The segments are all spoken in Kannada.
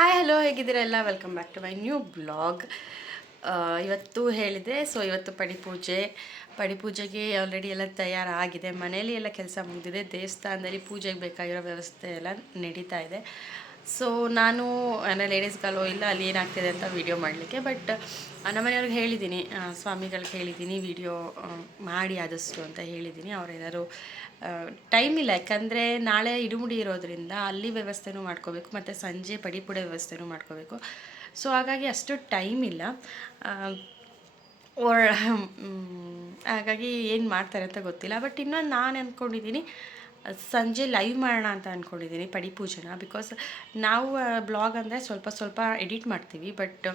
ಹಾಯ್ ಹಲೋ ಹೇಗಿದ್ದೀರೆಲ್ಲ welcome back to my new blog. ಇವತ್ತು ಹೇಳಿದೆ ಇವತ್ತು ಪಡಿಪೂಜೆಗೆ ಆಲ್ರೆಡಿ ಎಲ್ಲ ತಯಾರಾಗಿದೆ. ಮನೇಲಿ ಎಲ್ಲ ಕೆಲಸ ಮುಗಿದಿದೆ. ದೇವಸ್ಥಾನದಲ್ಲಿ ಪೂಜೆಗೆ ಬೇಕಾಗಿರೋ ವ್ಯವಸ್ಥೆ ಎಲ್ಲ ನಡೀತಾ ಇದೆ. ನಾನು ನನ್ನ ಲೇಡೀಸ್ಗಳು ಇಲ್ಲ ಅಲ್ಲಿ ಏನಾಗ್ತಿದೆ ಅಂತ ವೀಡಿಯೋ ಮಾಡಲಿಕ್ಕೆ. ಬಟ್ ನಮ್ಮನೆಯವ್ರಿಗೆ ಹೇಳಿದ್ದೀನಿ, ಸ್ವಾಮಿಗಳಿಗೆ ಹೇಳಿದ್ದೀನಿ ವಿಡಿಯೋ ಮಾಡಿ ಆದಷ್ಟು ಅಂತ ಹೇಳಿದ್ದೀನಿ. ಅವರೇನಾದ್ರು ಟೈಮ್ ಇಲ್ಲ, ಯಾಕಂದರೆ ನಾಳೆ ಇಡುಮುಡಿ ಇರೋದ್ರಿಂದ ಅಲ್ಲಿ ವ್ಯವಸ್ಥೆನೂ ಮಾಡ್ಕೋಬೇಕು ಮತ್ತು ಸಂಜೆ ಪಡಿಪುಡೆ ವ್ಯವಸ್ಥೆನೂ ಮಾಡ್ಕೋಬೇಕು. ಹಾಗಾಗಿ ಅಷ್ಟು ಟೈಮ್ ಇಲ್ಲ. ಹಾಗಾಗಿ ಏನು ಮಾಡ್ತಾರೆ ಅಂತ ಗೊತ್ತಿಲ್ಲ. ಬಟ್ ಇನ್ನೊಂದು ನಾನು ಅಂದ್ಕೊಂಡಿದ್ದೀನಿ, ಸಂಜೆ ಲೈವ್ ಮಾಡೋಣ ಅಂತ ಅಂದ್ಕೊಂಡಿದ್ದೀನಿ ಪಡಿಪೂಜೆನ. ಬಿಕಾಸ್ ನಾವು ಬ್ಲಾಗ್ ಅಂದರೆ ಸ್ವಲ್ಪ ಎಡಿಟ್ ಮಾಡ್ತೀವಿ. ಬಟ್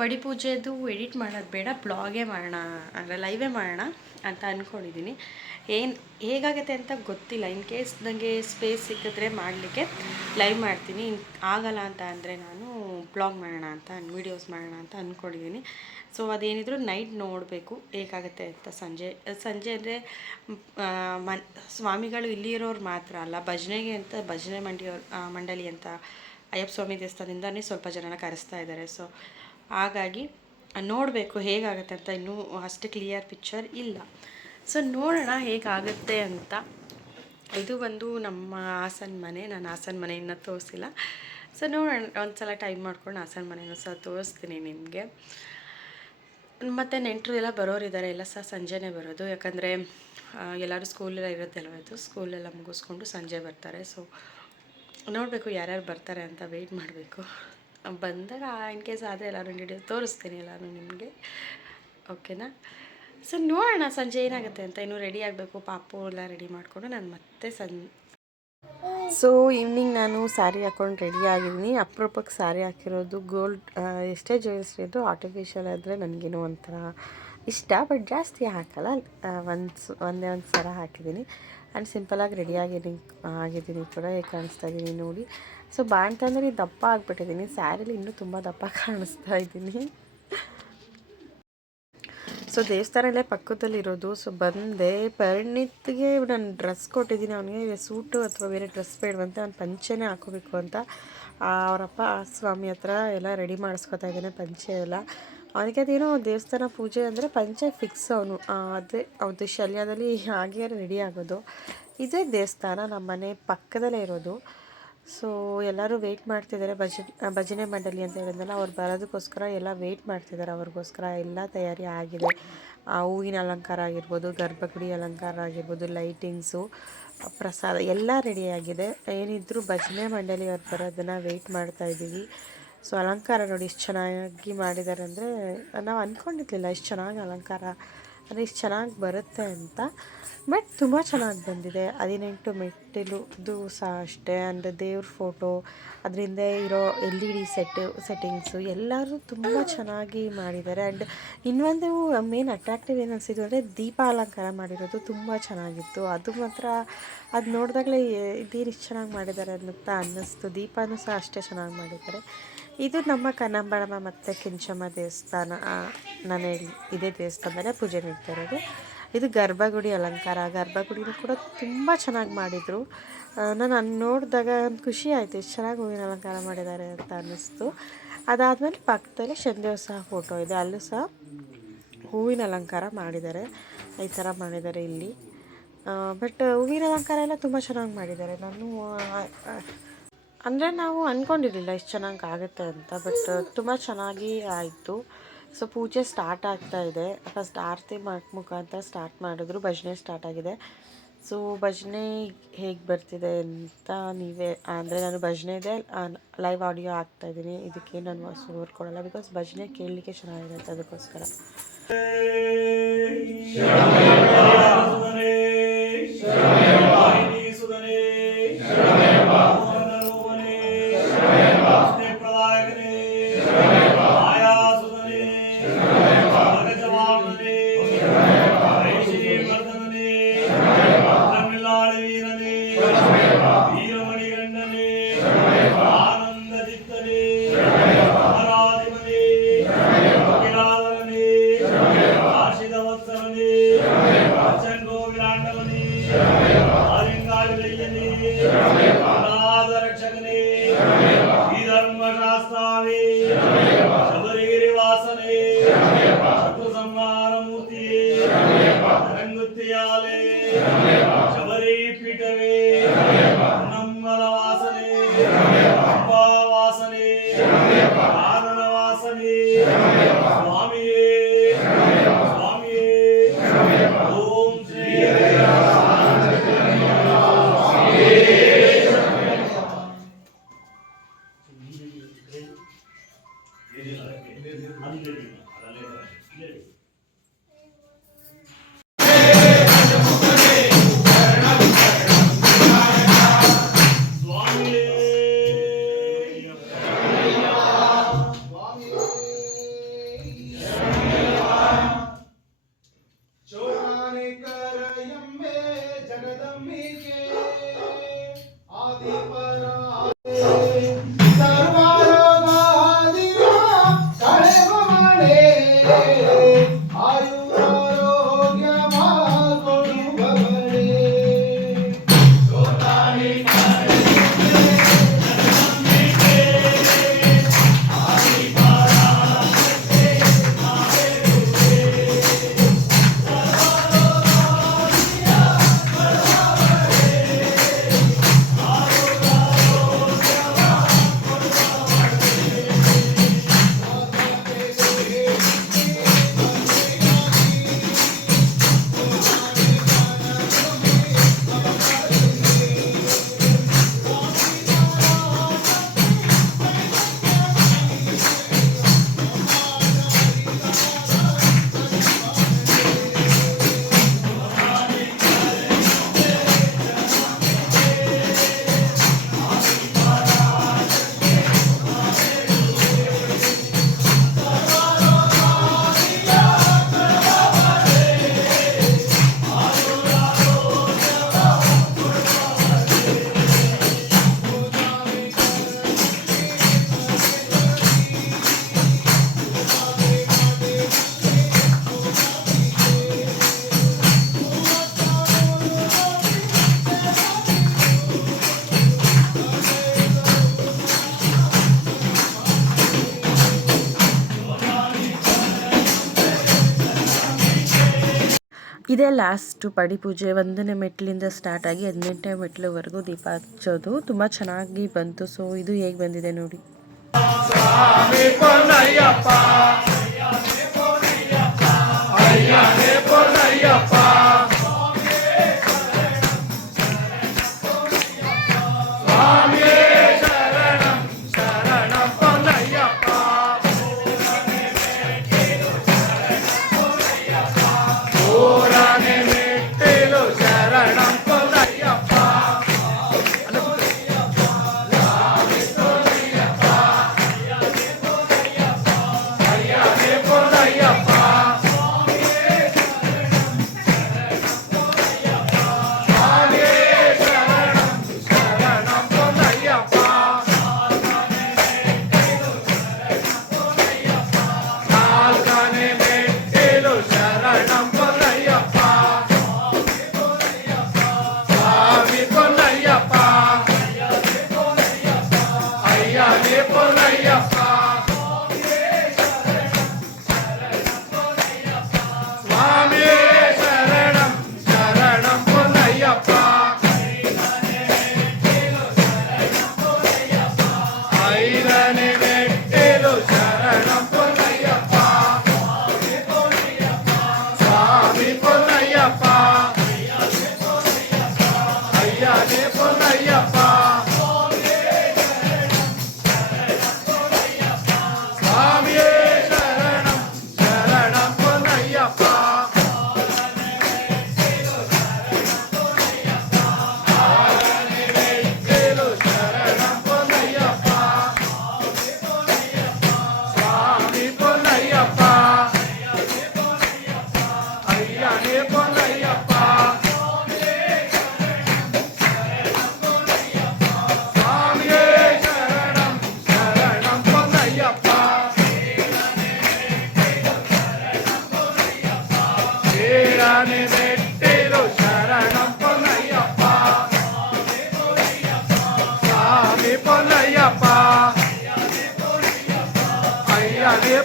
ಪಡಿಪೂಜೆದು ಎಡಿಟ್ ಮಾಡೋದು ಬೇಡ, ಬ್ಲಾಗೇ ಮಾಡೋಣ ಅಂದರೆ ಲೈವೇ ಮಾಡೋಣ ಅಂತ ಅಂದ್ಕೊಂಡಿದ್ದೀನಿ. ಹೇಗಾಗುತ್ತೆ ಅಂತ ಗೊತ್ತಿಲ್ಲ. ಇನ್ ಕೇಸ್ ನನಗೆ ಸ್ಪೇಸ್ ಸಿಕ್ಕಿದ್ರೆ ಮಾಡಲಿಕ್ಕೆ ಲೈವ್ ಮಾಡ್ತೀನಿ. ಆಗಲ್ಲ ಅಂತ ಅಂದರೆ ನಾನು ಬ್ಲಾಗ್ ಮಾಡೋಣ ಅಂತ ವೀಡಿಯೋಸ್ ಮಾಡೋಣ ಅಂತ ಅಂದ್ಕೊಂಡಿದ್ದೀನಿ. ಅದೇನಿದ್ರು ನೈಟ್ ನೋಡಬೇಕು ಹೇಗಾಗುತ್ತೆ ಅಂತ. ಸಂಜೆ ಅಂದರೆ ಸ್ವಾಮಿಗಳು ಇಲ್ಲಿ ಇರೋರು ಮಾತ್ರ ಅಲ್ಲ, ಭಜನೆಗೆ ಅಂತ ಭಜನೆ ಮಂಡಳಿ ಅಂತ ಅಯ್ಯಪ್ಪ ಸ್ವಾಮಿ ದೇವಸ್ಥಾನದಿಂದನೇ ಸ್ವಲ್ಪ ಜನನ ಕರೆಸ್ತಾ ಇದ್ದಾರೆ. ಹಾಗಾಗಿ ನೋಡಬೇಕು ಹೇಗಾಗುತ್ತೆ ಅಂತ. ಇನ್ನೂ ಅಷ್ಟು ಕ್ಲಿಯರ್ ಪಿಕ್ಚರ್ ಇಲ್ಲ. ನೋಡೋಣ ಹೇಗಾಗುತ್ತೆ ಅಂತ. ಇದು ಬಂದು ನಮ್ಮ ಹಾಸನ ಮನೆ. ನಾನು ಹಾಸನ ಮನೆಯನ್ನು ತೋರಿಸಿಲ್ಲ. ನೋಡೋಣ, ಒಂದು ಸಲ ಟೈಮ್ ಮಾಡ್ಕೊಂಡು ಹಾಸನ ಮನೆಯೂ ಸಹ ತೋರಿಸ್ತೀನಿ ನಿಮಗೆ. ಮತ್ತು ನೆಂಟರು ಎಲ್ಲ ಬರೋರಿದ್ದಾರೆ, ಎಲ್ಲ ಸಹ ಸಂಜೆನೇ ಬರೋದು. ಯಾಕಂದರೆ ಎಲ್ಲರೂ ಸ್ಕೂಲೆಲ್ಲ ಇರುತ್ತಲ್ವ, ಇದು ಸ್ಕೂಲೆಲ್ಲ ಮುಗಿಸ್ಕೊಂಡು ಸಂಜೆ ಬರ್ತಾರೆ. ನೋಡಬೇಕು ಯಾರ್ಯಾರು ಬರ್ತಾರೆ ಅಂತ ವೆಯ್ಟ್ ಮಾಡಬೇಕು. ಬಂದಾಗ ಇನ್ ಕೇಸ್ ಆದರೆ ಎಲ್ಲರೂ ವಿಡಿಯೋ ತೋರಿಸ್ತೀನಿ ಎಲ್ಲರೂ ನಿಮಗೆ, ಓಕೆನಾ? ನೋಡೋಣ ಸಂಜೆ ಏನಾಗುತ್ತೆ ಅಂತ. ಇನ್ನೂ ರೆಡಿ ಆಗಬೇಕು, ಪಾಪು ಎಲ್ಲ ರೆಡಿ ಮಾಡಿಕೊಂಡು ನಾನು ಮತ್ತೆ ಈವ್ನಿಂಗ್ ನಾನು ಸ್ಯಾರಿ ಹಾಕ್ಕೊಂಡು ರೆಡಿ ಆಗಿದ್ದೀನಿ. ಅಪರೂಪಕ್ಕೆ ಸ್ಯಾರಿ ಹಾಕಿರೋದು ಗೋಲ್ಡ್. ಎಷ್ಟೇ ಜ್ಯುವೆಲ್ಸ್ ಇದ್ದು ಆರ್ಟಿಫಿಷಿಯಲ್ ಆದರೆ ನನಗೇನೋ ಒಂಥರ ಇಷ್ಟ. ಬಟ್ ಜಾಸ್ತಿ ಹಾಕಲ್ಲ, ಒಂದೇ ಒಂದು ಸರ ಹಾಕಿದ್ದೀನಿ. ಆ್ಯಂಡ್ ಸಿಂಪಲಾಗಿ ರೆಡಿ ಆಗಿದ್ದೀನಿ ಕೂಡ. ಹೇಗೆ ಕಾಣಿಸ್ತಾ ಇದ್ದೀನಿ ನೋಡಿ. ಬಾಣ್ತಂದ್ರೆ ದಪ್ಪ ಆಗಿಬಿಟ್ಟಿದ್ದೀನಿ. ಸ್ಯಾರಿಲಿ ಇನ್ನೂ ತುಂಬ ದಪ್ಪ ಕಾಣಿಸ್ತಾ ಇದ್ದೀನಿ. ದೇವಸ್ಥಾನಲ್ಲೇ ಪಕ್ಕದಲ್ಲಿರೋದು. ಬಂದೆ, ಪರಿಣಿತ್ಗೆ ನಾನು ಡ್ರೆಸ್ ಕೊಟ್ಟಿದ್ದೀನಿ. ಅವನಿಗೆ ಸೂಟು ಅಥವಾ ಬೇರೆ ಡ್ರೆಸ್ ಬೇಡವಂತೆ, ಅವ್ನು ಪಂಚೆನೇ ಹಾಕೋಬೇಕು ಅಂತ ಅವರಪ್ಪ ಸ್ವಾಮಿ ಹತ್ರ ಎಲ್ಲ ರೆಡಿ ಮಾಡಿಸ್ಕೊತಾ ಇದ್ದಾನೆ ಪಂಚೆ ಎಲ್ಲ. ಅವನಿಗೆ ಅದೇನೋ ದೇವಸ್ಥಾನ ಪೂಜೆ ಅಂದರೆ ಪಂಚೆ ಫಿಕ್ಸ್. ಅವನು ಅವ್ರದ್ದು ಶಲ್ಯದಲ್ಲಿ ಹಾಗೆ ರೆಡಿ ಆಗೋದು. ಇದೇ ದೇವಸ್ಥಾನ ನಮ್ಮ ಮನೆ ಪಕ್ಕದಲ್ಲೇ ಇರೋದು. ಎಲ್ಲರೂ ವೆಯ್ಟ್ ಮಾಡ್ತಿದ್ದಾರೆ. ಭಜನೆ ಮಂಡಳಿ ಅಂತ ಹೇಳಿದ್ನಲ್ಲ, ಅವ್ರು ಬರೋದಕ್ಕೋಸ್ಕರ ಎಲ್ಲ ವೆಯ್ಟ್ ಮಾಡ್ತಿದ್ದಾರೆ. ಅವ್ರಿಗೋಸ್ಕರ ಎಲ್ಲ ತಯಾರಿ ಆಗಿದೆ. ಹೂವಿನ ಅಲಂಕಾರ ಆಗಿರ್ಬೋದು, ಗರ್ಭಗುಡಿ ಅಲಂಕಾರ ಆಗಿರ್ಬೋದು, ಲೈಟಿಂಗ್ಸು, ಪ್ರಸಾದ ಎಲ್ಲ ರೆಡಿಯಾಗಿದೆ. ಏನಿದ್ರು ಭಜನೆ ಮಂಡಳಿ ಅವ್ರು ಬರೋದನ್ನು ವೆಯ್ಟ್ ಮಾಡ್ತಾಯಿದ್ದೀವಿ. ಅಲಂಕಾರ ನೋಡಿ ಎಷ್ಟು ಚೆನ್ನಾಗಿ ಮಾಡಿದ್ದಾರೆ ಅಂದರೆ, ನಾವು ಅಂದ್ಕೊಂಡಿರ್ಲಿಲ್ಲ ಇಷ್ಟು ಚೆನ್ನಾಗಿ ಅಲಂಕಾರ ಅಂದರೆ ಇಷ್ಟು ಚೆನ್ನಾಗಿ ಬರುತ್ತೆ ಅಂತ. ಬಟ್ ತುಂಬ ಚೆನ್ನಾಗಿ ಬಂದಿದೆ. 18 ಮೆಟ್ಟಿಲುದು ಸಹ ಅಷ್ಟೇ. ಅಂದರೆ ದೇವ್ರ ಫೋಟೋ, ಅದರಿಂದ ಇರೋ LED ಸೆಟ್ಟಿಂಗ್ಸು ಎಲ್ಲರೂ ತುಂಬ ಚೆನ್ನಾಗಿ ಮಾಡಿದ್ದಾರೆ. ಆ್ಯಂಡ್ ಇನ್ನೊಂದು ಮೇನ್ ಅಟ್ರಾಕ್ಟಿವ್ ಏನು ಅನಿಸಿದ್ದು ಅಂದರೆ ದೀಪ ಅಲಂಕಾರ ಮಾಡಿರೋದು ತುಂಬ ಚೆನ್ನಾಗಿತ್ತು. ಅದು ಮಾತ್ರ ಅದು ನೋಡಿದಾಗಲೇ ಇದೇನು ಇಷ್ಟು ಚೆನ್ನಾಗಿ ಮಾಡಿದ್ದಾರೆ ಅಂತ ಅನ್ನಿಸ್ತು. ದೀಪನೂ ಸಹ ಅಷ್ಟೇ ಚೆನ್ನಾಗಿ ಮಾಡಿದ್ದಾರೆ. ಇದು ನಮ್ಮ ಕನ್ನಂಬಾಳಮ್ಮ ಮತ್ತು ಕೆಂಚಮ್ಮ ದೇವಸ್ಥಾನ. ನಾನು ಇದೇ ದೇವಸ್ಥಾನದಲ್ಲೇ ಪೂಜೆ ನಡೀತಾ ಇರೋದು. ಇದು ಗರ್ಭಗುಡಿ ಅಲಂಕಾರ. ಗರ್ಭಗುಡಿನೂ ಕೂಡ ತುಂಬ ಚೆನ್ನಾಗಿ ಮಾಡಿದರು. ನಾನು ನೋಡಿದಾಗ ಒಂದು ಖುಷಿ ಆಯಿತು, ಎಷ್ಟು ಚೆನ್ನಾಗಿ ಹೂವಿನ ಅಲಂಕಾರ ಮಾಡಿದ್ದಾರೆ ಅಂತ ಅನ್ನಿಸ್ತು. ಅದಾದಮೇಲೆ ಪಕ್ಕದಲ್ಲಿ ಶನಿದೇವ್ರ ಸಹ ಫೋಟೋ ಇದೆ, ಅಲ್ಲೂ ಸಹ ಹೂವಿನ ಅಲಂಕಾರ ಮಾಡಿದ್ದಾರೆ. ಈ ಥರ ಮಾಡಿದ್ದಾರೆ ಇಲ್ಲಿ. ಬಟ್ ಹೂವಿನ ಅಲಂಕಾರ ಎಲ್ಲ ತುಂಬ ಚೆನ್ನಾಗಿ ಮಾಡಿದ್ದಾರೆ. ನಾವು ಅಂದ್ಕೊಂಡಿರಲಿಲ್ಲ ಇಷ್ಟು ಚೆನ್ನಾಗಿ ಆಗುತ್ತೆ ಅಂತ. ಬಟ್ ತುಂಬ ಚೆನ್ನಾಗಿ ಆಯಿತು. ಪೂಜೆ ಸ್ಟಾರ್ಟ್ ಆಗ್ತಾ ಇದೆ. ಫಸ್ಟ್ ಆರತಿ ಮುಖಾಂತರ ಸ್ಟಾರ್ಟ್ ಮಾಡಿದ್ರು. ಭಜನೆ ಸ್ಟಾರ್ಟ್ ಆಗಿದೆ. ಭಜನೆ ಹೇಗೆ ಬರ್ತಿದೆ ಅಂತ ನೀವೇ ಅಂದರೆ, ನಾನು ಭಜನೆದೇ ಲೈವ್ ಆಡಿಯೋ ಹಾಕ್ತಾಯಿದ್ದೀನಿ. ಇದಕ್ಕೆ ನಾನು ವಾಯ್ಸ್ ಕೊಡಲ್ಲ, ಬಿಕಾಸ್ ಭಜನೆ ಕೇಳಲಿಕ್ಕೆ ಚೆನ್ನಾಗಿರುತ್ತೆ, ಅದಕ್ಕೋಸ್ಕರ. Amen. ಸ್ವಾಮಿ ಶಬರಿಗಿರಿ ವಾಸನೆ ಶತ್ರು ಸಂಹಾರ ಮೂರ್ತಿಯೇ ರಂಗುತ್ತಿಯಾಲೆ ಶಬರಿ ಪೀಠವೇ ನಮ್ಮಲ ವಾಸನೆ ಅಂಬಾ ವಾಸನೆ ಕಾರಣ ವಾಸನೆ ಸ್ವಾಮಿಯೇ ಸ್ವಾಮಿಯೇ ಓಂ ಶ್ರೀ ಇದೇ ಲಾಸ್ಟು ಪಡಿ ಪೂಜೆ 1ನೇ ಮೆಟ್ಲಿಂದ ಸ್ಟಾರ್ಟ್ ಆಗಿ 18ನೇ ಮೆಟ್ಲುವರೆಗೂ ದೀಪ ಹಚ್ಚೋದು ತುಂಬ ಚೆನ್ನಾಗಿ ಬಂತು. ಸೊ ಇದು ಹೇಗೆ ಬಂದಿದೆ ನೋಡಿ.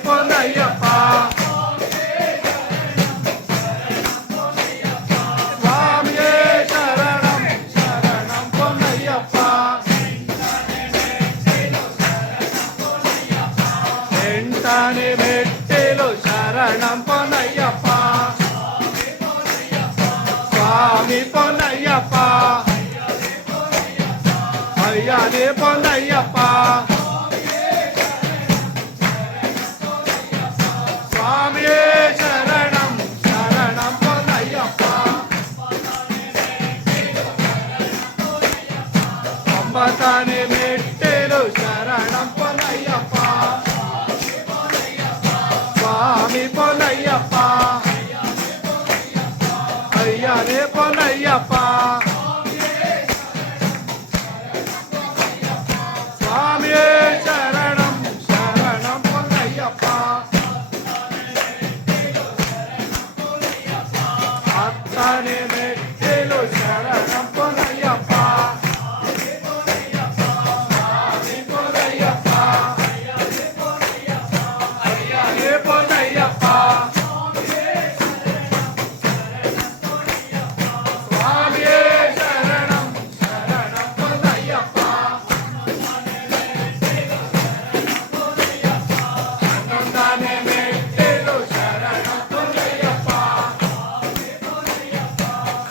ಪೊನ್ನಯ್ಯಪ್ಪ ಸ್ವಾಮಿಯೇ ಶರಣಂ ಶರಣಂ ಪೊನ್ನಯ್ಯಪ್ಪ ಎಂಟನೇ ಮೆಟ್ಟಿಲು ಶರಣಂ ಪೊನ್ನಯ್ಯಪ್ಪ ಸ್ವಾಮಿ ಪೊನ್ನಯ್ಯಪ್ಪ ಅಯ್ಯನೇ ಪೊನ್ನಯ್ಯಪ್ಪ ಸ್ವಾಮಿಯೇ ಶರಣಂ ಶರಣಂ ಪೊನ್ನಯ್ಯಪ್ಪ ಒಂಬತ್ತನೇ ಮೆಟ್ಟಿಲು ಶರಣಂ ಪೊನ್ನಯ್ಯಪ್ಪ ಸ್ವಾಮಿ ಪೊನ್ನಯ್ಯಪ್ಪ ಅಯ್ಯನೇ ಪೊನ್ನಯ್ಯಪ್ಪ ಸ್ವಾಮಿಯೇ ಶರಣಂ ಶರಣಂ ಪೊನ್ನಯ್ಯಪ್ಪ ಹತ್ತನೇ ಮೆಟ್ಟಿಲು ಶರಣಂ ಪೊನ್ನಯ್ಯಪ್ಪ ಸ್ವಾಮಿ ಪೊನ್ನಯ್ಯಪ್ಪ ಅಯ್ಯನೇ ಪೊನ್ನಯ್ಯಪ್ಪ ಸ್ವಾಮಿಯೇ ಶರಣಂ ಶರಣಂ ಪೊನ್ನಯ್ಯಪ್ಪ ಹನ್ನೊಂದನೇ ಮೆಟ್ಟಿಲು ಶರಣಂ ಪೊನ್ನಯ್ಯಪ್ಪ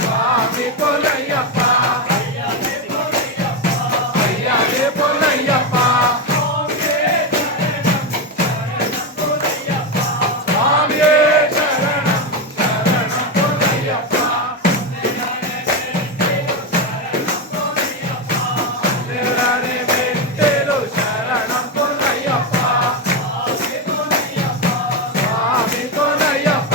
ಸ್ವಾಮಿ ಪೊನ್ನಯ್ಯಪ್ಪ ಅಯ್ಯನೇ ಪೊನ್ನಯ್ಯಪ್ಪ ಸ್ವಾಮಿಯೇ ಶರಣಂ ಶರಣಂ ಪೊನ್ನಯ್ಯಪ್ಪ ಹನ್ನೆರಡನೇ ಮೆಟ್ಟಿಲು ಶರಣಂ ಪೊನ್ನಯ್ಯಪ್ಪ ಸ್ವಾಮಿ ಪೊನ್ನಯ್ಯಪ್ಪ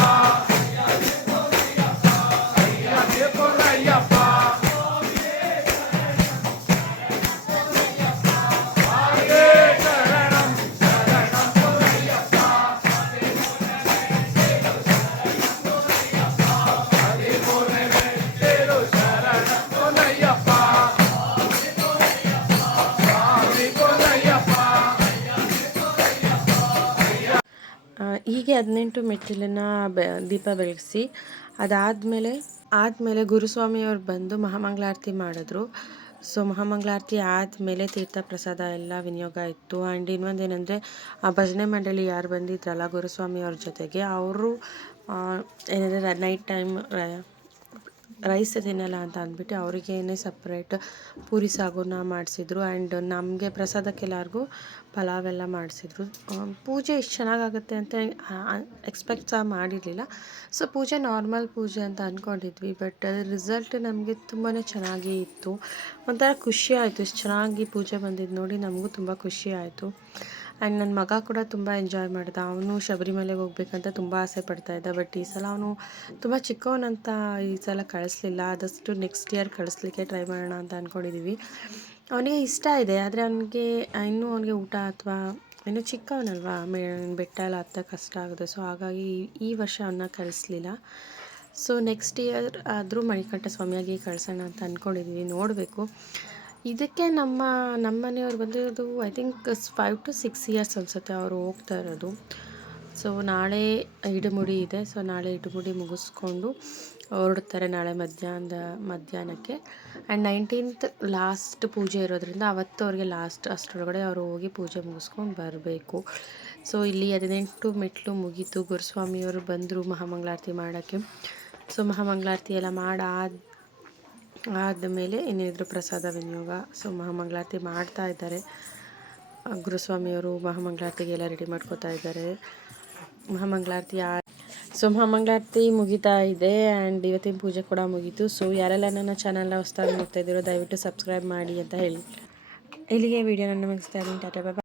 ಅಯ್ಯನೇ ಪೊನ್ನಯ್ಯಪ್ಪ ಸ್ವಾಮಿಯೇ ಶರಣಂ ಶರಣಂ ಪೊನ್ನಯ್ಯಪ್ಪ ಹದಿಮೂರನೇ ಮೆಟ್ಟಿಲು ಶರಣಂ ಪೊನ್ನಯ್ಯಪ್ಪ ಸ್ವಾಮಿ ಪೊನ್ನಯ್ಯಪ್ಪ ಹೀಗೆ 18 ಮೆಟ್ಟಿಲನ್ನು ದೀಪ ಬೆಳಗಿಸಿ ಆದಮೇಲೆ ಗುರುಸ್ವಾಮಿಯವ್ರು ಬಂದು ಮಹಾಮಂಗಳಾರತಿ ಮಾಡಿದ್ರು. ಸೊ ಮಹಾಮಂಗಳಾರತಿ ಆದಮೇಲೆ ತೀರ್ಥ ಪ್ರಸಾದ ಎಲ್ಲ ವಿನಿಯೋಗ ಇತ್ತು. ಆ್ಯಂಡ್ ಇನ್ನೊಂದೇನೆಂದರೆ ಆ ಭಜನೆ ಮಂಡಳಿ ಯಾರು ಬಂದಿದ್ರಲ್ಲ ಗುರುಸ್ವಾಮಿಯವ್ರ ಜೊತೆಗೆ, ಅವರು ಏನಂದರೆ ನೈಟ್ ಟೈಮ್ ರೈಸ್ ತಿನ್ನಲ್ಲ ಅಂತ ಅಂದ್ಬಿಟ್ಟು ಅವರಿಗೇನೆ ಸಪ್ರೇಟ್ ಪೂರಿ ಸಾಗುನ ಮಾಡಿಸಿದ್ರು. ಆ್ಯಂಡ್ ನಮಗೆ ಪ್ರಸಾದಕ್ಕೆಲ್ಲರಿಗೂ ಪಲಾವ್ ಎಲ್ಲ ಮಾಡಿಸಿದ್ರು. ಪೂಜೆ ಇಷ್ಟು ಚೆನ್ನಾಗಾಗುತ್ತೆ ಅಂತ ಎಕ್ಸ್ಪೆಕ್ಟ್ ಸಹ ಮಾಡಿರಲಿಲ್ಲ. ಸೊ ಪೂಜೆ ನಾರ್ಮಲ್ ಪೂಜೆ ಅಂತ ಅಂದ್ಕೊಂಡಿದ್ವಿ, ಬಟ್ ರಿಸಲ್ಟ್ ನಮಗೆ ತುಂಬಾ ಚೆನ್ನಾಗಿ ಇತ್ತು. ಒಂಥರ ಖುಷಿ ಆಯಿತು. ಇಷ್ಟು ಚೆನ್ನಾಗಿ ಪೂಜೆ ಬಂದಿದ್ದು ನೋಡಿ ನಮಗೂ ತುಂಬ ಖುಷಿ ಆಯಿತು. ಆ್ಯಂಡ್ ನನ್ನ ಮಗ ಕೂಡ ತುಂಬ ಎಂಜಾಯ್ ಮಾಡಿದ. ಅವನು ಶಬರಿಮಲೆಗೆ ಹೋಗ್ಬೇಕಂತ ತುಂಬ ಆಸೆ ಪಡ್ತಾ ಇದ್ದ. ಬಟ್ ಈ ಸಲ ಅವನು ತುಂಬ ಚಿಕ್ಕವನಂತ ಈ ಸಲ ಕಳಿಸ್ಲಿಲ್ಲ. ಆದಷ್ಟು ನೆಕ್ಸ್ಟ್ ಇಯರ್ ಕಳಿಸ್ಲಿಕ್ಕೆ ಟ್ರೈ ಮಾಡೋಣ ಅಂತ ಅಂದ್ಕೊಂಡಿದ್ದೀವಿ. ಅವನಿಗೆ ಇಷ್ಟ ಇದೆ, ಆದರೆ ಅವನಿಗೆ ಊಟ ಅಥವಾ ಇನ್ನೂ ಚಿಕ್ಕವನಲ್ವಾ, ಬೆಟ್ಟ ಎಲ್ಲ ಹತ್ತ ಕಷ್ಟ ಆಗುತ್ತೆ. ಸೊ ಹಾಗಾಗಿ ಈ ವರ್ಷ ಅವನ್ನ ಕಳಿಸ್ಲಿಲ್ಲ. ಸೊ ನೆಕ್ಸ್ಟ್ ಇಯರ್ ಆದರೂ ಮಣಿಕಂಠ ಸ್ವಾಮಿಯಾಗಿ ಕಳ್ಸೋಣ ಅಂತ ಅಂದ್ಕೊಂಡಿದ್ದೀವಿ. ನೋಡಬೇಕು. ಇದಕ್ಕೆ ನಮ್ಮ ಮನೆಯವ್ರು ಬಂದಿರೋದು ಐ ಥಿಂಕ್ 5 to 6 ಇಯರ್ಸ್ ಅನಿಸುತ್ತೆ ಅವರು ಹೋಗ್ತಾ ಇರೋದು. ಸೊ ನಾಳೆ ಇಡುಮುಡಿ ಇದೆ. ಸೊ ನಾಳೆ ಇಡುಮುಡಿ ಮುಗಿಸ್ಕೊಂಡು ಹೊರಡ್ತಾರೆ ನಾಳೆ ಮಧ್ಯಾಹ್ನಕ್ಕೆ. ಆ್ಯಂಡ್ 19th ಲಾಸ್ಟ್ ಪೂಜೆ ಇರೋದ್ರಿಂದ ಅವತ್ತು ಅವ್ರಿಗೆ ಲಾಸ್ಟ್, ಅಷ್ಟರೊಳಗಡೆ ಅವರು ಹೋಗಿ ಪೂಜೆ ಮುಗಿಸ್ಕೊಂಡು ಬರಬೇಕು. ಸೊ ಇಲ್ಲಿ 18 ಮೆಟ್ಲು ಮುಗೀತು. ಗುರುಸ್ವಾಮಿಯವರು ಬಂದರು ಮಹಾಮಂಗಳಾರತಿ ಮಾಡೋಕ್ಕೆ. ಸೊ ಮಹಾಮಂಗಳಾರತಿ ಎಲ್ಲ ಆದಮೇಲೆ ಇನ್ನೇನಿದ್ರು ಪ್ರಸಾದ ವಿನಿಯೋಗ. ಸೊ ಮಹಾಮಂಗಳಾರತಿ ಮಾಡ್ತಾ ಇದ್ದಾರೆ ಗುರುಸ್ವಾಮಿಯವರು. ಮಹಾಮಂಗಳಾರತಿಗೆಲ್ಲ ರೆಡಿ ಮಾಡ್ಕೋತಾ ಇದ್ದಾರೆ. ಮಹಾಮಂಗಳಾರತಿ ಮುಗಿತಾ ಇದೆ. ಆ್ಯಂಡ್ ಇವತ್ತಿನ ಪೂಜೆ ಕೂಡ ಮುಗೀತು. ಸೊ ಯಾರೆಲ್ಲ ನನ್ನ ಚಾನಲ್ನ ಹೊಸದಾಗಿ ನೋಡ್ತಾ ಇದ್ದೀರೋ ದಯವಿಟ್ಟು ಸಬ್ಸ್ಕ್ರೈಬ್ ಮಾಡಿ ಅಂತ ಹೇಳಿ ಇಲ್ಲಿಗೆ ವಿಡಿಯೋನ ಮುಗಿಸ್ತಾ ಇದ್ದೀನಿ. ಟಾಟಾ ಬಾಯ್.